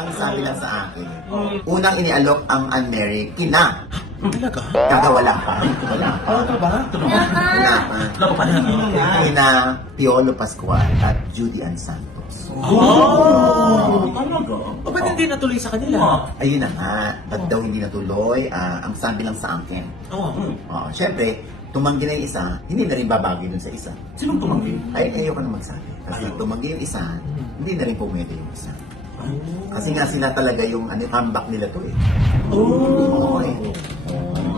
ang sabi lang sa akin, unang inialok ang unmarried, kina. Talaga? Wala pa. Wala pa. Ano ba? Wala pa. Ano pa na? Kina Piolo Pascual at Judy Ann Santos. Talaga? O ba't hindi natuloy sa kanila? Ayun na nga, ba't daw hindi natuloy? Ang sabi lang sa akin. Oo. Siyempre, tumanggi na yung isa, hindi na rin babagay dun sa isa. Sinong tumanggi? Ay, ayoko na magsabi. Kasi tumanggi yung isa, hindi na rin pumwede yung isa. Kasi nga sila talaga yung comeback nila to eh. Oo eh.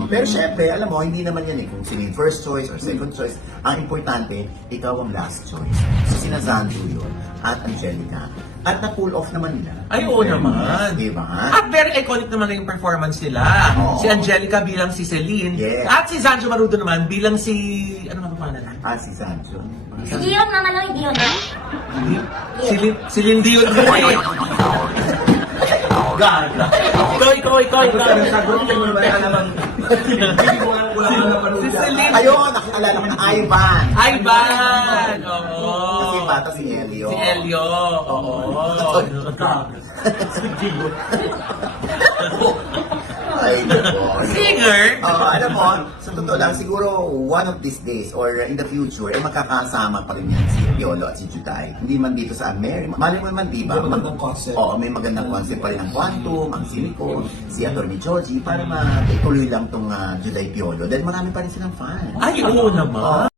Pero syempre, alam mo, hindi naman yan eh kung sino yung first choice or second choice. Ang importante, ikaw ang last choice. So sina Zandu yun at Angelica. At na-pull off naman nila. Ay, oo naman. Di ba? At very iconic naman yung performance nila. Oo. Si Angelica bilang si Celine. Yes. At si Zanjo Marudo naman bilang si... Ano nga ba pangalan? Si Zandu. Si Dion, Mama Loy, Dion. Celine Dion. Gaga. Ikaw. Si Celine. Ayun, nakaalala ko na Ivan. Ivan! Oo. Kasi bata si Elio. Si Elio. Oo. Ay, nako. Singer? Alam mo, sa totoo lang, siguro one of these days or in the future, magkakasama pa rin yan si Piolo at si Juday. Hindi man dito sa Mary. Mali mo naman, di ba? May magandang concept. Oo, may magandang concept pa rin ang Quantum, ang Silico, si Atty. Joji, para matuloy lang tong Juday Piolo. Dahil marami pa rin silang fan. Ay, oo naman.